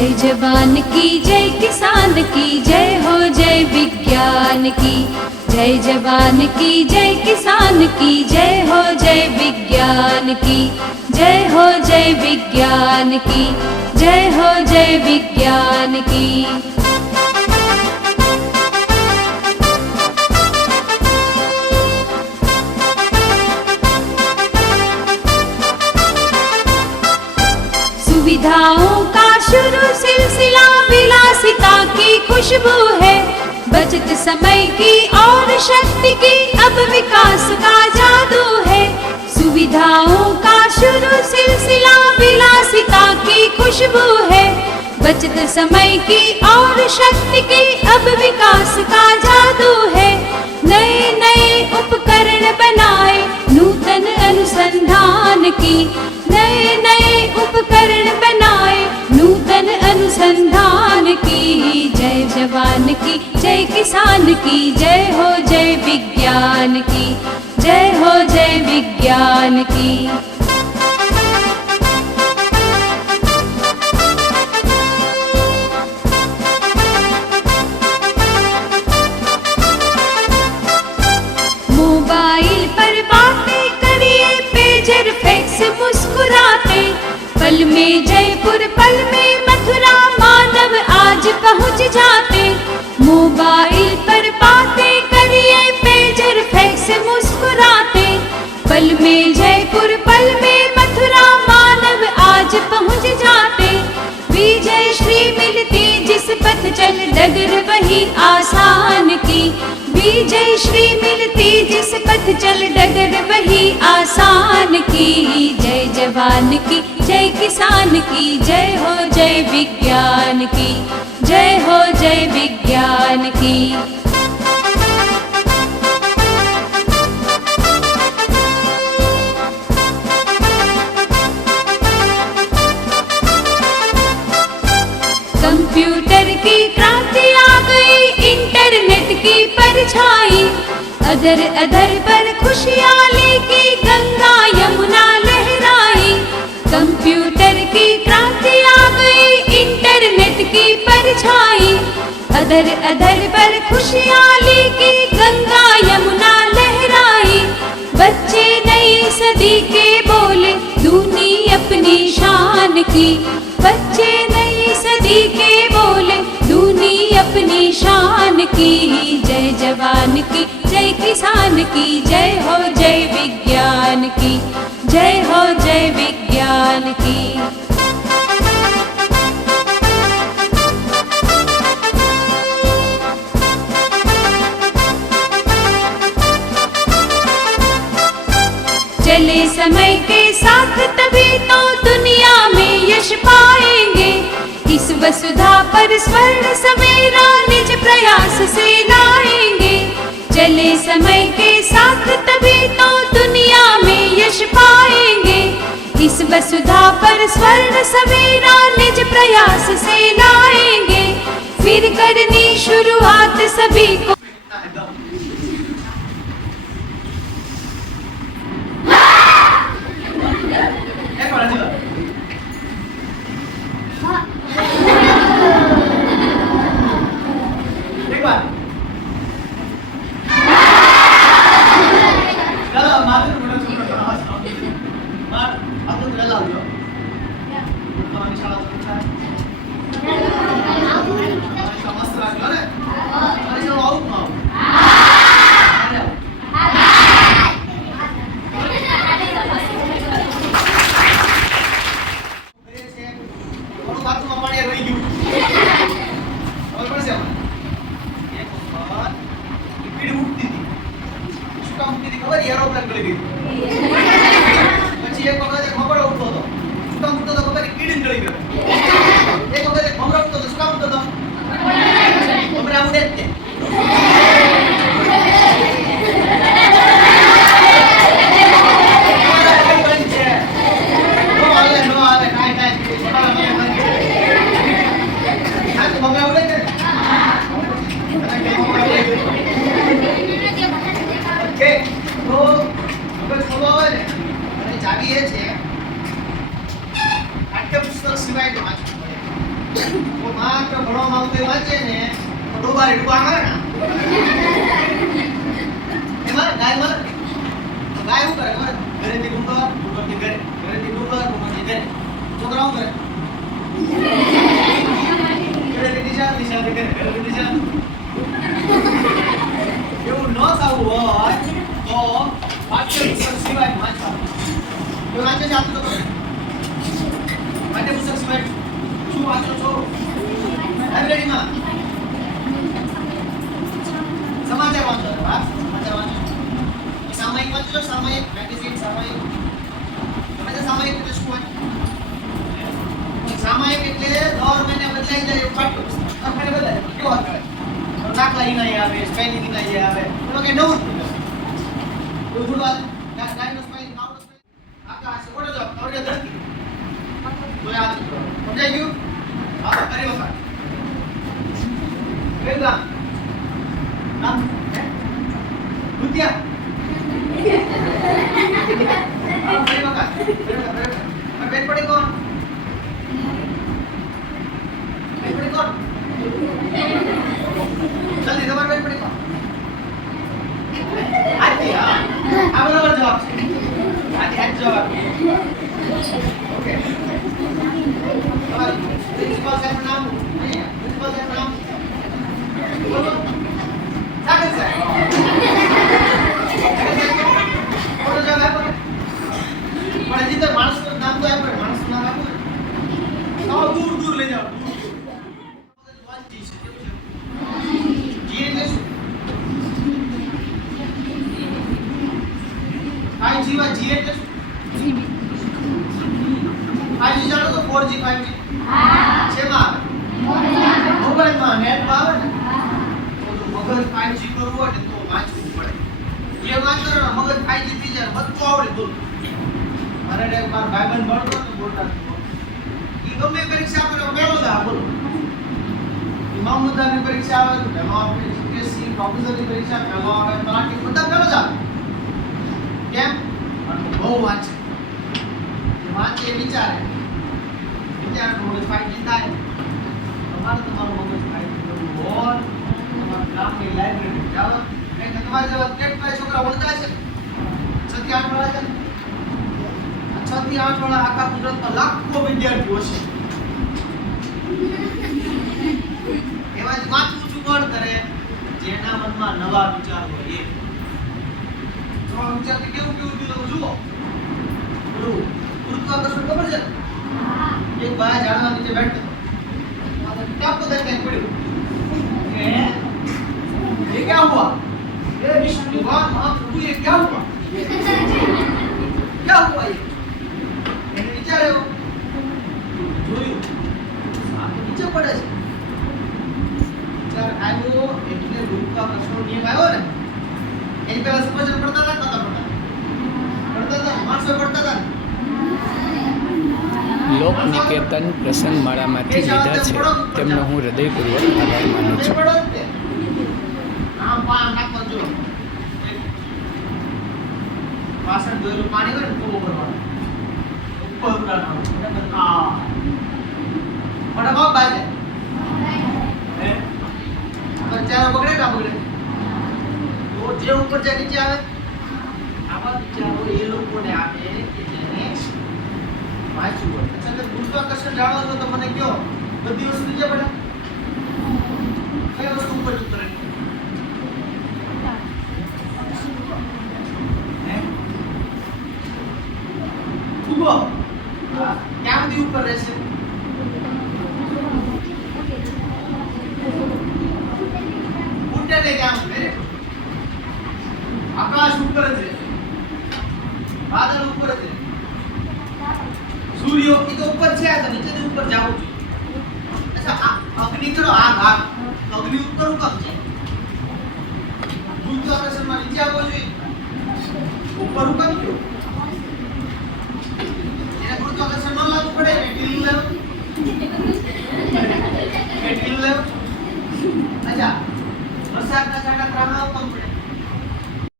जय जवान की, जय किसान की, जय हो जय विज्ञान की। जय जवान की, जय किसान की, जय हो जय विज्ञान की। जय हो जय विज्ञान की, जय हो जय विज्ञान की। सुविधाओं शुरू सिलसिला विलासिता की खुशबू है। बचत समय की और शक्ति की अब विकास का जादू है। सुविधाओं का शुरू सिलसिला विलासिता की खुशबू है। बचत समय की और शक्ति की अब विकास का जादू है जय की, जय हो जय विज्ञान की, जय हो जय विज्ञान की। मोबाइल पर बातें करिए, पेजर फैक्स मुस्कुराते। पल में जयपुर, पल में मथुरा, मानव आज पहुँच जाते। मोबाइल पर बातें करिए, पेजर फैक्स मुस्कुराते। पल में जयपुर, पल में मथुरा, मानव आज पहुँच जाते। विजय श्री मिलती, जिस पथ चल डगर वही आसान की। विजय श्री मिलती, जिस पथ चल डगर वही आसान की। जवान की, जय किसान की, जय हो जय विज्ञान की, जय हो जय विज्ञान की। कंप्यूटर की क्रांति आ गई, इंटरनेट की परछाई अदर अदर पर खुशियाँ लेके परछाई अदर अदर पर खुशियाँ की गंगा यमुना लहराई। बच्चे नई सदी के बोले, दूनी अपनी शान की। बच्चे नई सदी के बोले, दूनी अपनी शान की। जय जवान की, जय किसान की, जय हो जय विज्ञान की। जय हो जय विज्ञान की। समय के साथ तभी तो दुनिया में यश पाएँगे। इस वसुधा पर स्वर्ण सवेरा निज प्रयास से लाएँगे। चले समय के साथ तभी तो दुनिया में यश पाएँगे। इस वसुधा पर स्वर्ण सवेरा निज प्रयास से लाएँगे। फिर करनी शुरुआत सभी को আমার અને એ છે પાઠ્યપુસ્તક સિવાય તો વાંચવું પડે. માત્ર ભણવામાં આવતું વાંચે ને તો ડોબા ડૂબા આ કરે ને. એમાં ગાય મળે ગાય શું કરે ખબર? ઘરેથી ડુંગર ડુંગરથી ઘરે. ઘરેથી ડુંગર ડુંગરથી ઘરે. છોકરાઓ કરે? ઘરેથી દિશા દિશા ઘરે. ઘરેથી દિશા તો વાંચે છે આપતો તો પાઠ્યપુસ્તક સિવાય શું વાંચો છો લાઇબ્રેરીમાં સમાચાર વાંચો છો, હા સમાચાર વાંચો સામાયિક વાંચો છો સામાયિક મેગેઝિન સામાયિક તમે જે સામાયિક એટલે શું હોય સામાયિક એટલે દર મહિને બદલાઈ જાય એવું પાઠ્યપુસ્તક દર મહિને બદલાય કેવો કરે દાખલા ઈ નહીં આવે સ્પેલિંગ ઈ નહીં આવે એનો કે નવું જ નહીં. એવું થોડું આવે સમજે નથી તો ગયું? હા કરી વખત. વેદા નામ રૂપિયા 5G માં G એટલે શું? 5G જાણો તો 4G 5G હા. છેમાં મોબાઈલમાં નેટ પાવર ને? તો મગજ 5G કરવું હોય તો વાંચવું પડે. એ વાંચો ને મગજ 5G થઈ જાય બધું આવડે બોલ. મારે એક બાર ભાઈબંધ મળતો તો બોલતા ઈ ગમે પરીક્ષા પર મેળો દા બોલો. ઈ મુદ્દાની પરીક્ષા આવે તો પહેલો આવે યુપીએસસી પ્રોફેસરની પરીક્ષા પહેલો આવે, તલાટી, બધા પહેલો જ આવે. કેમ? બહુ વાંચે. વાંચે વિચારે. વિચાર મગજ ફાઇટિંગ થાય. તમારે તમારું મગજ ફાઇટિંગ કરવું હોય. તમારા ગામની લાઇબ્રેરી જાઓ. તો તમારા જેવા કેટલાય છોકરા ભણતા છે છ થી આઠ વાળા છે છ થી આઠ વાળા આખા ગુજરાતમાં લાખો વિદ્યાર્થીઓ છે એવા જ માથું ચૂકડ કરે? જેના મનમાં નવા વિચાર હોય નવા વિચાર કેવું કેવું કીધું જુઓ. ગુરુત્વાકર્ષણ ખબર છે? એક ભાઈ ઝાડવા નીચે બેઠતો હતો ટપ તો કઈ પડ્યું. એ ક્યાં હુઆ? એ વિષ્ણુ. ભગવાન મહાપ્રભુ એ ક્યાં હુઆ? ક્યાં હુઆ એ? એને વિચાર્યો. જોયું. સામે નીચે પડે છે. આવ્યો એટલે ગુરુત્વાકર્ષણનો નિયમ આવ્યો ને એની પહેલા સફરજન પડતા હતા નતા પડતા પડતા હતા માણસો પડતા હતા લોક નિકેતન પ્રસંગમાળામાંથી લીધા છે તેમનો હું હૃદયપૂર્વક આભાર માનું છું. આમ વાસણ ધોયેલું પાણી હોય ને તો ઉપર. ઉપર ઉડાડવાનું. બરાબર? આ. ફટાફટ બાજે. હે? ચારો બગડે ના બગડે? તો જે ઉપર જે નીચે આવે, આવા વિચારો એ લોકોને આપે કે જેને વાંચવું હોય. અચ્છા તો ગુરુત્વાકર્ષણ જાણો છો તો મને કયો બધી વસ્તુ નીચે પડે. કઈ વસ્તુ ઉપર ઉડે ને ક્યાં સુધી? Very good. આકાશ ઉપર છે વાદળ ઉપર છે સૂર્ય એ તો ઉપર છે આ તો નીચેથી ઉપર જાવું જોઈએ અચ્છા આ અગ્નિ કરો આગ આગ અગ્નિ ઉપર ઉપર છે ગુરુત્વાકર્ષણમાં નીચે આવવો જોઈએ ઉપર ઉપર हिसाब न जाणत राहू